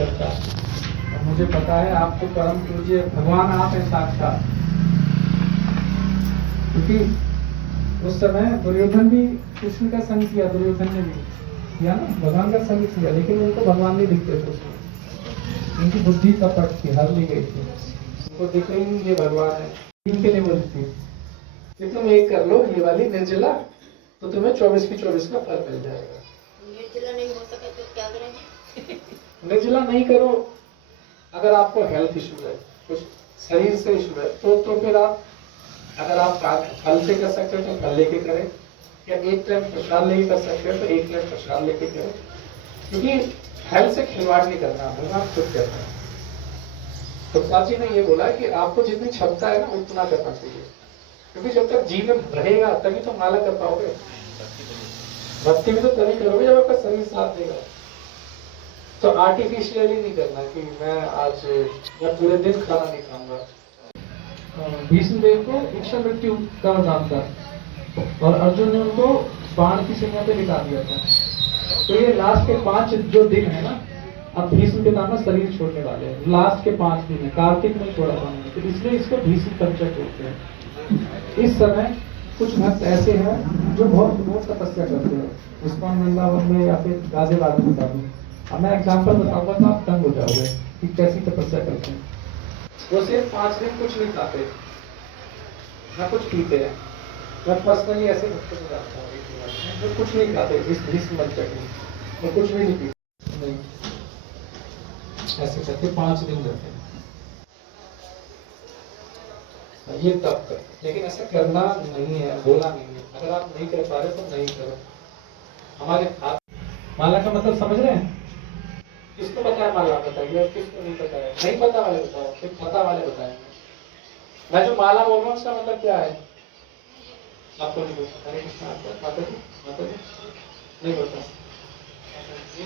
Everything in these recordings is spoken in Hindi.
करता। और मुझे पता है आपको परम पूज्य भगवान आप हैं साक्षात, क्योंकि उस समय दुर्योधन भी कृष्ण का संग किया, दुर्योधन ने भी किया ना, भगवान का संग किया, लेकिन उनको भगवान नहीं दिखते थे उसमें। उनकी बुद्धि कपट थी, हर ली गई थी, उनको दिख रही नहीं ये भगवान है, इनके लिए बोलती कि तुम एक कर लो ये वाली निर्जला, तो तुम्हें 24 की 24 का फल मिल जाएगा। निर्जला नहीं हो सका तो क्या करेंगे? निर्जला नहीं करो। अगर आपको हेल्थ इशू है, कुछ शरीर से इशू है, तो फिर आप, अगर आप फल से कर सकते हो तो फल लेके करें, या एक टाइम प्रसाद लेके कर सकते हो तो एक टाइम प्रसाद लेके करें, क्योंकि हेल्थ से खिलवाड़ नहीं करना, भगवान खुद कहते हैं। तो साची ने ये बोला कि आपको जितनी क्षमता है ना उतना करना चाहिए, क्योंकि जब तक जीवन रहेगा तभी तो माला कर पाओगे। भक्ति भी तो तभी करोगे जब आपका शरीर साथ देगा। तो आर्टिफिशियली नहीं करना कि मैं आज या पूरे दिन खाना नहीं खाऊंगा। भीष्मदेव को इच्छा मृत्यु का वरदान था और अर्जुन ने उनको बाण की सीमा पे लिटा दिया था। तो ये लास्ट के 5 जो दिन है ना, अब भीष्म पितामह शरीर छोड़ने वाले हैं, लास्ट के 5 दिन है, कार्तिक में छोड़ा था उन्होंने, तो इसलिए इसको भीष्म पंचक बोलते हैं। इस समय कुछ भक्त ऐसे हैं जो बहुत तपस्या करते हैं, इस्कॉन वृंदावन में या फिर गाजियाबाद में बता दूं। अब मैं एग्जाम्पल बताऊंगा तो आप तंग हो जाओगे कि कैसी तपस्या करते हैं। वो सिर्फ 5 दिन कुछ नहीं खाते, ना कुछ पीते हैं। मैं पर्सनली ऐसे भक्तों को जानता हूँ जो कुछ नहीं खाते, इस भीष्म पंचक में वो कुछ भी नहीं पीते, नहीं ऐसे करके 5 दिन रहते हैं, ये तब कर। लेकिन ऐसा करना नहीं है, बोला नहीं है। अगर आप नहीं कर पा रहे तो नहीं करो। हमारे हाथ, माला का मतलब समझ रहे हैं? किसको पता है माला बताइए, और किसको नहीं पता है? नहीं पता वाले बताओ, फिर पता वाले बताएंगे। मैं जो माला बोल रहा हूँ उसका मतलब क्या है आपको नहीं पता? हरे कृष्ण माता जी, माता जी नहीं पता। ये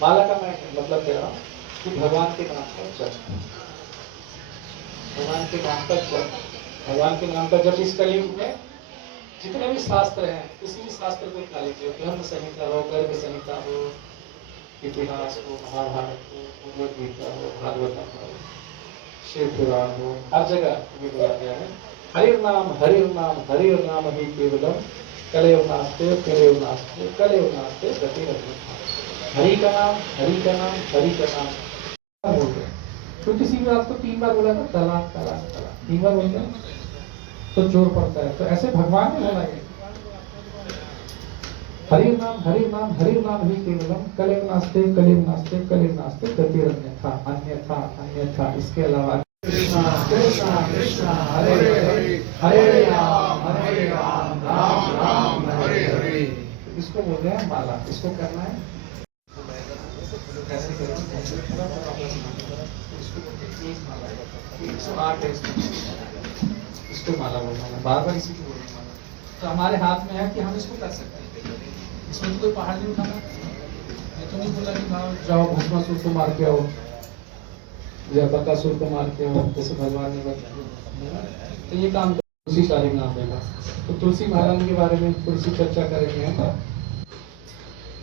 माला का मैं मतलब कह रहा हूँ कि भगवान के नाम पर जप, भगवान के नाम पर जप, भगवान के नाम पर जब इस कलयुग में जितने भी शास्त्र हैं, किसी भी शास्त्र को उठा लीजिए, धर्म संहिता हो, गर्भ संहिता हो, इतिहास हो, महाभारत हो, भगवद गीता हो, भागवतम हो, शिव पुराण हो, हर जगह ये बोला गया है हरिर नाम हरिर नाम हरिर नाम ही केवलम कलयुग नास्ते कलयुग नास्ते कलयुग नास्ते गति रत्न। हरि का नाम हरि का नाम हरि का नाम बोल रहे। तो किसी भी आपको 3 बार बोला था तलाक तलाक तलाक, 3 बार बोलते हैं तो जोर पड़ता है। तो ऐसे भगवान ने बोला है हरि नाम ही केवलम कलयुग नास्ते कलयुग नास्ते गति अन्यथा अन्यथा अन्यथा। इसके अलावा कृष्णा कृष्णा कृष्णा हरे हरे हरे राम राम राम हरे हरे। इसको बोल रहे हैं माला, इसको करना है कैसे करें? 108 है इसको माला बोलना है, बार बार इसी को बोलना माला। तो हमारे हाथ में है कि हम इसको कर सकते हैं, इसमें तो कोई पहाड़ नहीं उठाना। मैं तो नहीं बोला कि जाओ भस्मासुर को मार के आओ या बकासुर को मार के आओ, जैसे भगवान ने बताया, तो ये काम तुलसी शाही नाम देगा। तो तुलसी महारानी के बारे में थोड़ी सी चर्चा करेंगे।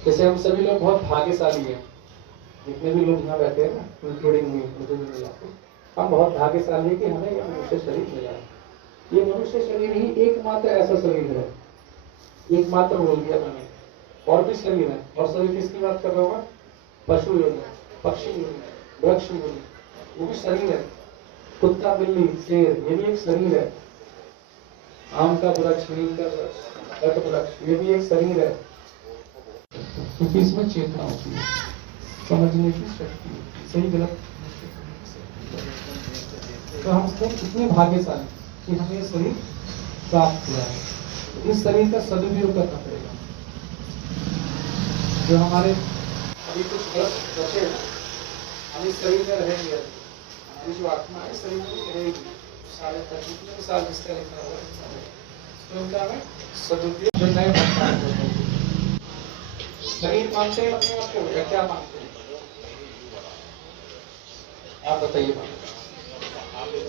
जैसे हम सभी लोग बहुत भाग्यशाली हैं, जितने भी लोग यहाँ बैठे हैं ना, इंक्लूडिंग मी, मुझे भी मिला, हम बहुत भाग्यशाली हैं कि हमें यह मनुष्य शरीर मिला है। ये मनुष्य शरीर ही एकमात्र ऐसा शरीर है, एकमात्र बोल दिया मैंने, और भी शरीर है। और शरीर किसकी बात कर रहा हूँ? पशु योनि, पक्षी योनि, वृक्ष योनि, वो भी शरीर है। कुत्ता बिल्ली शेर ये भी एक शरीर है। आम का वृक्ष, नीम का वृक्ष, वट वृक्ष ये भी एक शरीर है, क्योंकि इसमें चेतना होती है, समझने की शक्ति होती है, सही गलत। तो हम सब इतने भाग्यशाली कि हमें शरीर प्राप्त हुआ है। तो इस शरीर का सदुपयोग करना पड़ेगा। जो हमारे अभी कुछ गलत बचे हम इस शरीर में रहेंगे, हमारी जो आत्मा है शरीर में रहेगी सारे तक साल जिसका लिखा हुआ है, तो उनका हमें सदुपयोग। जो नए भक्त शरीर मानते हैं अपने आप को या क्या मानते हैं? आप बताइए।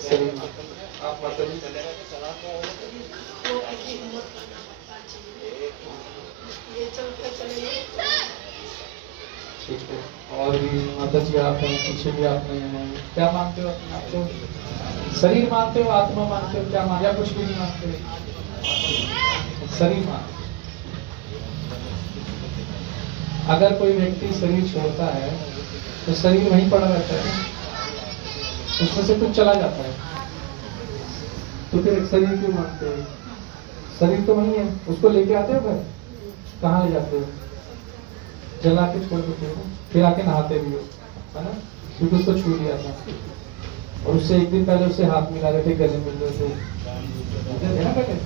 शरीर मानते हैं आप? माता जी ठीक है। और भी माता जी आप हैं, पीछे भी आप नहीं हैं, क्या मानते हो अपने आप को? शरीर मानते हो, आत्मा मानते हो, क्या मान, या कुछ भी नहीं मानते हो? शरीर मानते हो। अगर कोई व्यक्ति शरीर छोड़ता है तो शरीर वहीं पड़ा रहता है, उसमें से कुछ चला जाता है, तो फिर शरीर क्यों मानते हो? शरीर तो वही है, उसको लेके आते हो घर, कहाँ ले जाते हो? जला के छोड़ देते हो, फिर आके नहाते भी हो, है ना, क्योंकि उसको छू लिया था और उससे एक दिन पहले उससे हाथ मिला रहे थे, गले मिल रहे थे ना बेटे,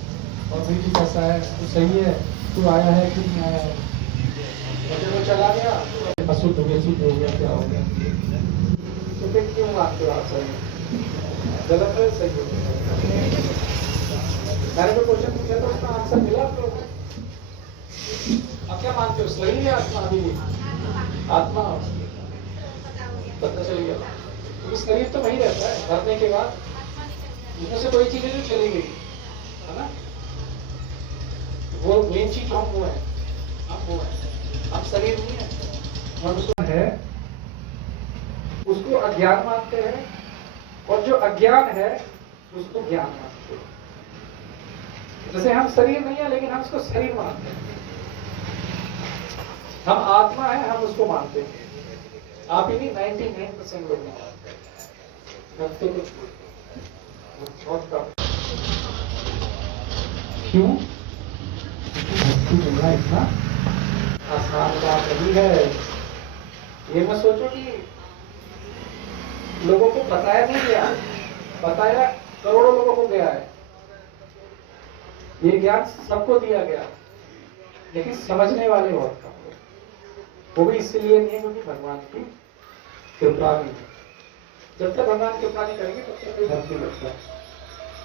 और फिर भी कैसा है, तू सही है, तू आया है कि नहीं आया है, जब वो चला गया अशुद्ध हो गया, क्या हो गया? तो फिर क्यों मानते हो आप सही? गलत है, सही हो गया? मैंने जो क्वेश्चन पूछा था उसका आंसर मिला आप लोगों को? आप क्या मानते हो, शरीर है आत्मा? अभी आत्मा पता चल गया, क्योंकि शरीर तो वही रहता है, मरने के बाद उसमें से कोई चीजें जो चली गई है ना, वो मेन चीज हम वो है, हम शरीर नहीं है, मनुष्य है, उसको अज्ञान मानते हैं, और जो अज्ञान है उसको ज्ञान मानते हैं। जैसे हम शरीर नहीं है लेकिन हम उसको शरीर मानते हैं, हम आत्मा है, हम उसको मानते हैं। आप ही नहीं, 99% लोग नहीं मानते, बहुत कम। क्यों? भक्ति मिलना इतना आसान बात नहीं है। ये मत सोचो कि लोगों को बताया नहीं गया, बताया करोड़ों लोगों को गया है, ये ज्ञान सबको दिया गया, लेकिन समझने वाले बहुत कम, वो भी इसलिए नहीं क्योंकि भगवान की कृपा नहीं है। जब तक भगवान कृपा नहीं करेंगे तब तक कोई भक्ति करता है।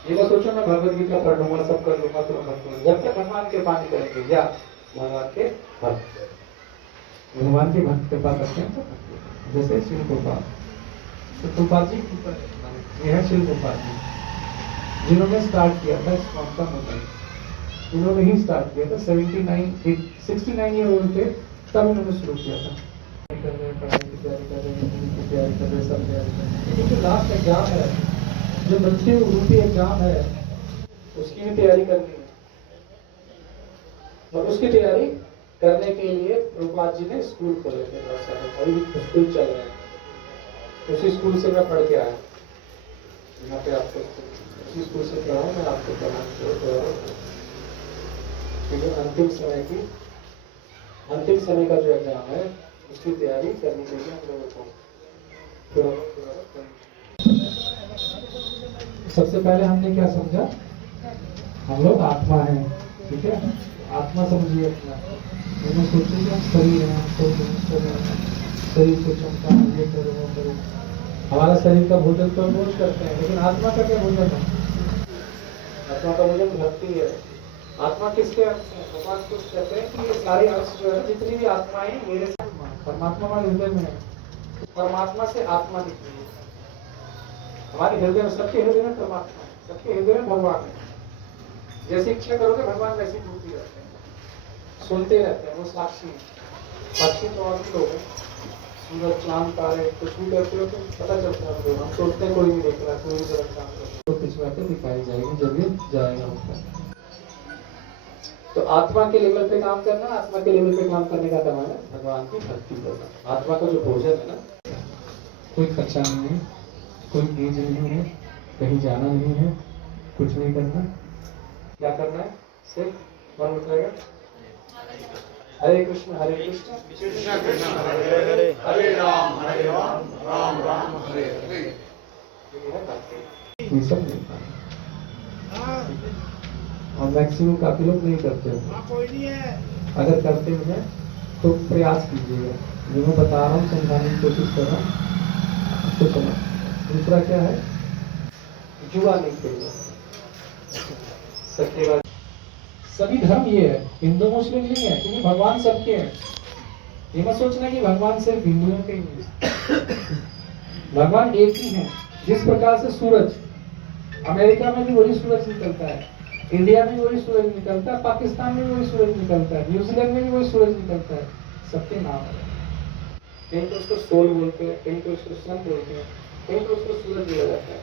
ये मत सोचो मैं भगवद गीता पढ़ लूंगा, सब कर लूंगा तो भक्त हूं। जब तक भगवान कृपा नहीं करेंगे, या भगवान के भक्त, भगवान के भक्त कृपा करते हैं तो जैसे शिव गोपाल, तो गोपाल जी ये है शिव गोपाल जी, जिन्होंने स्टार्ट किया था इस फॉर्म का मोबाइल, इन्होंने ही स्टार्ट किया था। 69 ईयर ओल्ड थे तब इन्होंने शुरू किया था। कर रहे हैं, पढ़ाई की तैयारी कर रहे हैं, इंजीनियरिंग की तैयारी कर रहे हैं, सब तैयारी कर रहे हैं, लेकिन जो लास्ट एग्जाम है, जो मृत्यु रूपी एग्जाम है, उसकी भी तैयारी करनी है, और उसकी तैयारी करने के लिए प्रभुपाद जी ने स्कूल खोले थे, बहुत सारे, अभी स्कूल चल रहे हैं। उसी स्कूल से मैं पढ़ के आया, यहाँ पे आपको उसी स्कूल से पढ़ा हूँ मैं, आपको पढ़ा अंतिम समय का जो एग्जाम है उसकी तैयारी करनी चाहिए हम लोगों को। सबसे पहले हमने क्या समझा, हम लोग आत्मा है, ठीक है, आत्मा समझिए अपना। मैंने सोचा कि हम शरीर है, शरीर को चमका, ये करो वो करो, हमारा शरीर का भोजन तो हम रोज करते हैं, लेकिन आत्मा का क्या भोजन है? आत्मा का भोजन भक्ति है। आत्मा किसके अंश है? भगवान कुछ कहते हैं कि ये सारे अंश जो है, जितनी भी आत्माएं मेरे साथ, परमात्मा हमारे हृदय में है, परमात्मा से आत्मा निकली है, हमारे हृदय में, सबके हृदय में परमात्मा है, सबके हृदय में भगवान है। जैसी इच्छा करोगे भगवान वैसी ढूंढती रहते हैं, सुनते रहते हैं, वो साक्षी पक्षी तो और भी लोग हैं, सूरज चांद तारे कुछ भी करते हो तो पता चलता है, हम सोचते हैं कोई नहीं देख रहा, कोई भी गलत काम कर, तो पिछवा के दिखाई जाएगी जब ये जाएगा उसका। तो आत्मा के लेवल पे काम करना, आत्मा के लेवल पे काम करने का काम है भगवान की भक्ति करना। आत्मा का जो भोजन है ना, कोई खर्चा नहीं है, कोई एज नहीं है, कहीं जाना नहीं है, कुछ नहीं करना, क्या करना है, सिर्फ मन उठाएगा, हरे कृष्ण कृष्ण कृष्ण कृष्ण हरे हरे, हरे राम राम राम हरे हरे, ये सब नहीं करना। और मैक्सिमम काफी लोग नहीं करते हैं, अगर करते हैं तो प्रयास कीजिएगा, जो मैं बता रहा हूँ समझाने की कोशिश कर रहा हूँ तो समझ। दूसरा क्या है, जुआ नहीं खेलना, सत्यवाद। सभी धर्म ये है, हिंदू मुस्लिम नहीं है, क्योंकि भगवान सबके हैं। ये मत सोचना कि भगवान सिर्फ हिंदुओं के ही हैं, भगवान एक ही है। जिस प्रकार से सूरज, अमेरिका में भी वही सूरज निकलता है, इंडिया में वही सूरज निकलता है, पाकिस्तान में वही सूरज निकलता है, न्यूजीलैंड में भी वही सूरज निकलता है, सबके नाम है। कहीं तो उसको सोल बोलते हैं, कहीं तो उसको सन बोलते हैं, कहीं तो उसको सूरज दिया जाता है,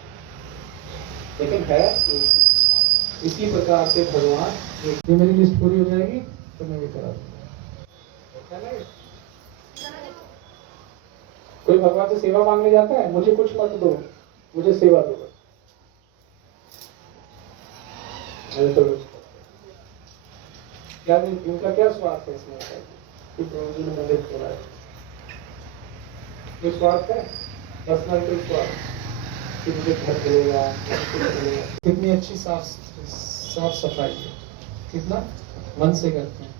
लेकिन है इसी प्रकार से भगवान। ये मेरी लिस्ट पूरी हो जाएगी तो मैं ये करा दूंगा, है ना? कोई भगवान से सेवा मांगने जाता है, मुझे कुछ मत दो, मुझे सेवा दो, तो क्या इनका क्या स्वार्थ है इसमें कि प्रभु जी ने मदद करा है? कोई स्वार्थ है? पर्सनल कोई स्वार्थ कि मुझे घर मिलेगा, कितनी अच्छी साफ सफाई है, कितना मन से करते हैं।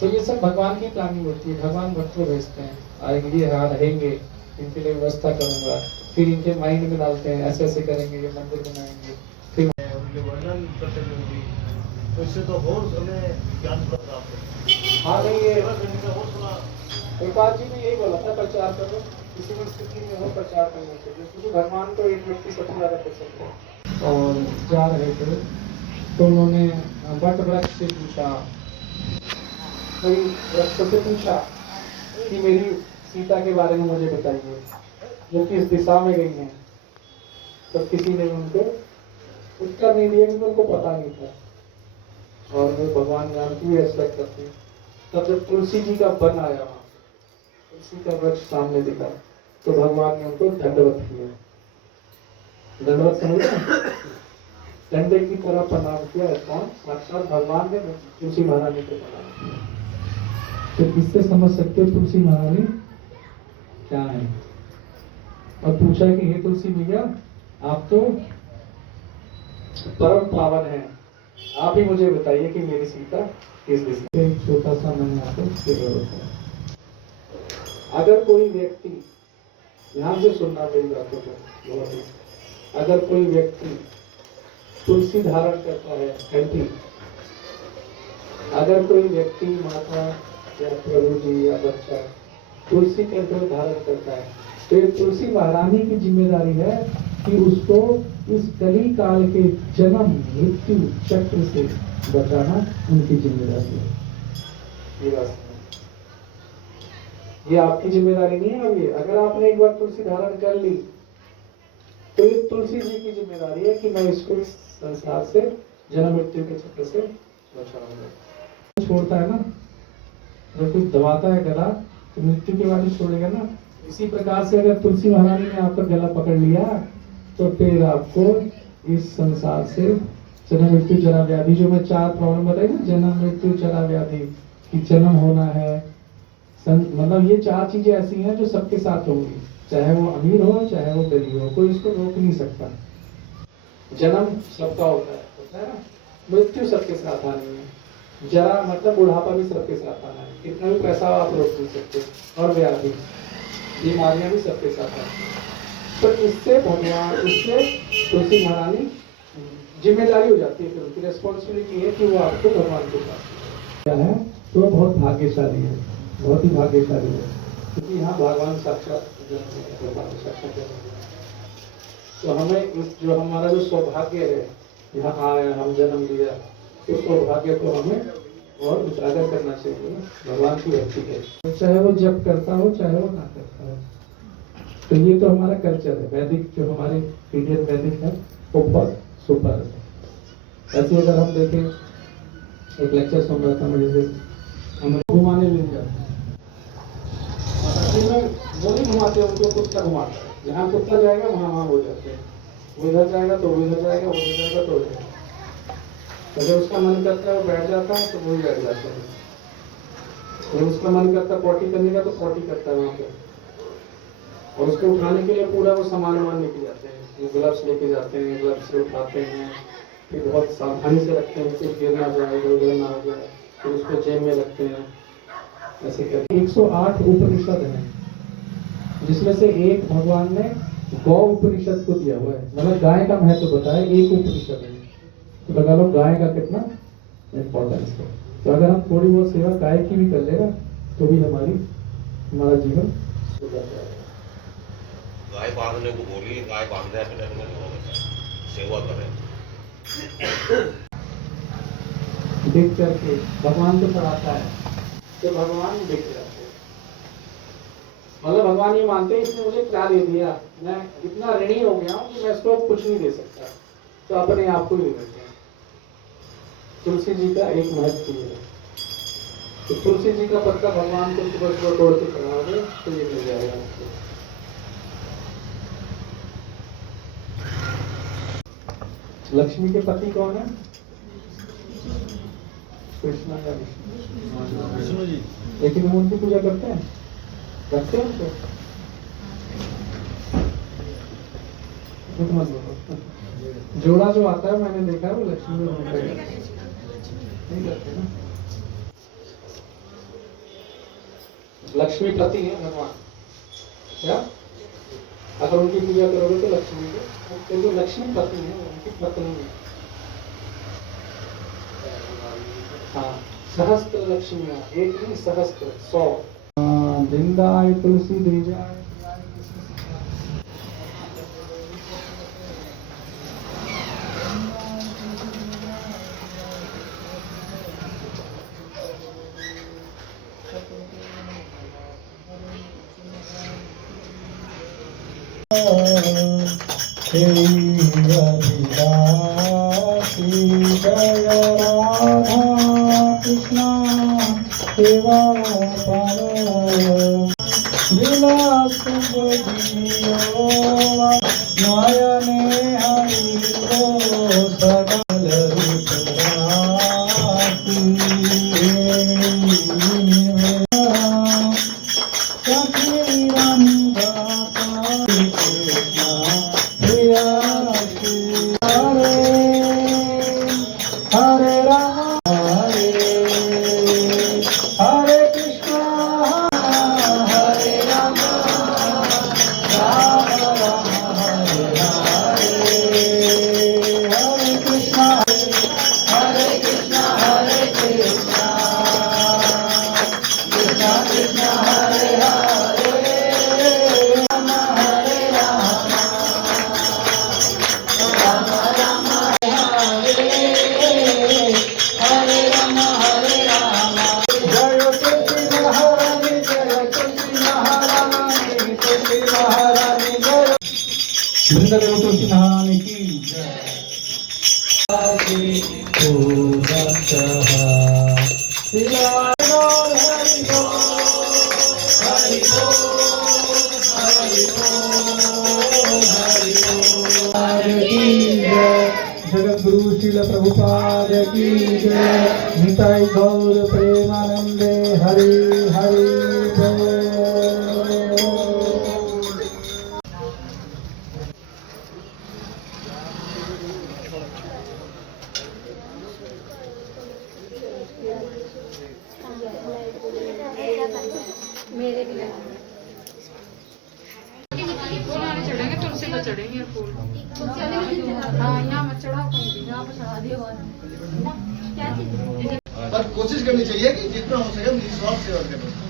तो ये सब भगवान की प्लानिंग होती है, भगवान भक्तों भेजते हैं, आएंगे यहाँ रहेंगे, इनके लिए व्यवस्था करूंगा, फिर इनके माइंड में डालते हैं ऐसे ऐसे करेंगे, ये मंदिर बनाएंगे, फिर उनके वर्णन करते हुए तो इससे तो बहुत हमें ज्ञान प्राप्त होता है। हाँ नहीं ये सेवा करने का बहुत बड़ा प्रभुपाद जी ने यही बोला था, प्रचार करो, किसी भी स्थिति में हो प्रचार करना चाहिए, क्योंकि भगवान को एक व्यक्ति सबसे ज्यादा पसंद है। और जा रहे थे तो उन्होंने वट वृक्ष से पूछा, कोई वृक्ष से पूछा कि मेरी सीता के बारे में मुझे बताइए, जो किस दिशा में गई है। तो किसी ने उनको उत्तर नहीं दिया क्योंकि उनको पता नहीं था, और वो भगवान राम की रेस्पेक्ट करते हैं। तब जब तुलसी जी का वन आया, वहां तुलसी का वृक्ष सामने दिखा, तो भगवान ने उनको दंडवत किया। दंडवत समझ रहे? डंडे की तरह प्रणाम किया। कौन? साक्षात भगवान ने तुलसी महारानी को प्रणाम किया। तो किससे समझ सकते हो तुलसी महारानी क्या है? और पूछा कि हे तुलसी मैया, आप तो परम पावन हैं, आप ही मुझे बताइए कि मेरी सीता किस दिशा में। एक छोटा सा मैंने आपको बताया। अगर कोई व्यक्ति, ध्यान से सुनना मेरी बातों को, अगर कोई व्यक्ति तुलसी धारण करता है, घंटी, अगर कोई व्यक्ति, माता या प्रभु जी या बच्चा तुलसी कंठ धारण करता है, तो ये तुलसी महारानी की जिम्मेदारी है कि उसको इस कली काल के जन्म मृत्यु चक्र से बचाना उनकी जिम्मेदारी है। ये आपकी जिम्मेदारी नहीं है। अभी अगर आपने एक बार तुलसी धारण कर ली, तो ये तुलसी जी की जिम्मेदारी है कि मैं इसको इस संसार से, जन्म मृत्यु के चक्र से बचाऊंगा। छोड़ता है ना, जब कोई दबाता है गला तो मृत्यु के बाद ही छोड़ेगा ना। इसी प्रकार से अगर तुलसी महारानी ने आपका गला पकड़ लिया, तो फिर आपको इस संसार से जन्म मृत्यु जरा व्याधि, जो मैं 4 प्रॉब्लम बताई ना, जन्म मृत्यु जरा व्याधि, कि जन्म होना है, मतलब ये 4 चीजें ऐसी हैं जो सबके साथ होंगी, चाहे वो अमीर हो चाहे वो गरीब हो, कोई इसको रोक नहीं सकता। जन्म सबका होता है ना, मृत्यु सबके साथ आनी है, जरा मतलब बुढ़ापा भी सबके साथ आना है, कितना भी पैसा आप रोक नहीं सकते, और व्याधि, बीमारियां भी सबके साथ आती हैं। तो इससे भगवान, इससे तुलसी महारानी जिम्मेदारी हो जाती है, फिर उनकी रेस्पॉन्सिबिलिटी है कि वो आपको भगवान के पास क्या है, तो बहुत भाग्यशाली है, बहुत ही भाग्यशाली है, क्योंकि यहाँ भगवान साक्षात भगवान साक्षात है। तो हमें इस जो हमारा जो सौभाग्य है, यहाँ आए, हम जन्म लिया, उस सौभाग्य को हमें और उजागर करना चाहिए, भगवान की भक्ति है, चाहे वो जप करता हो चाहे वो ना करता हो। तो ये तो हमारा कल्चर है, वैदिक जो हमारे इंडियन वैदिक है वो बहुत सुपर है। ऐसे अगर हम देखें, एक लेक्चर सुन रहा था मुझे, से हम घुमाने ले जाते हैं, वो नहीं घुमाते, उनको कुत्ता घुमाता है, जहाँ कुत्ता जाएगा वहाँ हो जाते हैं, वो इधर जाएगा तो वो इधर जाएगा, वो इधर जाएगा तो उधर। अगर उसका मन करता है वो बैठ जाता है तो वो ही बैठ जाता है, अगर उसका मन करता है पॉटी करने का तो पॉटी करता है वहाँ पे, और उसको उठाने के लिए पूरा वो सामान लेके जाते हैं, ग्लव्स लेके जाते हैं, ग्लव्स से उठाते हैं, फिर बहुत सावधानी से रखते हैं, कुछ गिर ना जाए, इधर ना हो जाए, फिर उसको जेब में रखते हैं, ऐसे करके। 108 उपनिषद हैं, जिसमें से एक भगवान ने गौ उपनिषद को दिया हुआ है, मतलब गाय का महत्व बताया, एक उपनिषद है। तो बता लो गाय का कितना इम्पोर्टेंस है। तो अगर हम थोड़ी बहुत सेवा गाय की भी कर लेगा तो भी हमारा जीवन सुधर जाएगा। गाय बांधने को बोली, गाय बांधने सेवा करें, देख करके भगवान को चढ़ाता है तो भगवान देख जाते हैं। मतलब भगवान ये मानते हैं इसने मुझे क्या दे दिया, मैं इतना ऋणी हो गया हूँ कि मैं इसको कुछ नहीं दे सकता, तो अपने आप को ही दे देते हैं। तुलसी जी का एक महत्व ये है, तो तुलसी जी का पत्ता भगवान को सुबह सुबह तोड़ के चढ़ाओगे तो ये मिल जाएगा आपको। लक्ष्मी के पति कौन है? कृष्णा या विष्णु? विष्णु जी। लेकिन हम उनकी पूजा करते हैं, रखते हैं उनको? मत बोलो। जोड़ा जो आता है मैंने देखा है वो लक्ष्मी में होता है, नहीं करते ना। लक्ष्मी पति है भगवान, क्या अगर उनकी पूजा करोगे तो लक्ष्मी को, क्योंकि लक्ष्मी पति है, उनकी पत्नी है। हाँ, सहस्त्र लक्ष्मियां, एक नहीं सहस्त्र, 100। जिंदाय तुलसी द्विजाय जय राधा कृष्णा सेवा विलास नयने हरिो सकल वृंदादेव तुलसी महारानी की जगत गुरु श्रील प्रभुपाद की जय। निताई गौर प्रेमानंदे हरि हरि बोल। मेरे भी चढ़ेंगे तुलसी पर चढ़ेंगे फूल। हाँ यहाँ मत चढ़ाओ, यहाँ पर चढ़ा दियो। पर कोशिश करनी चाहिए कि जितना हो सके निस्वार्थ सेवा करें।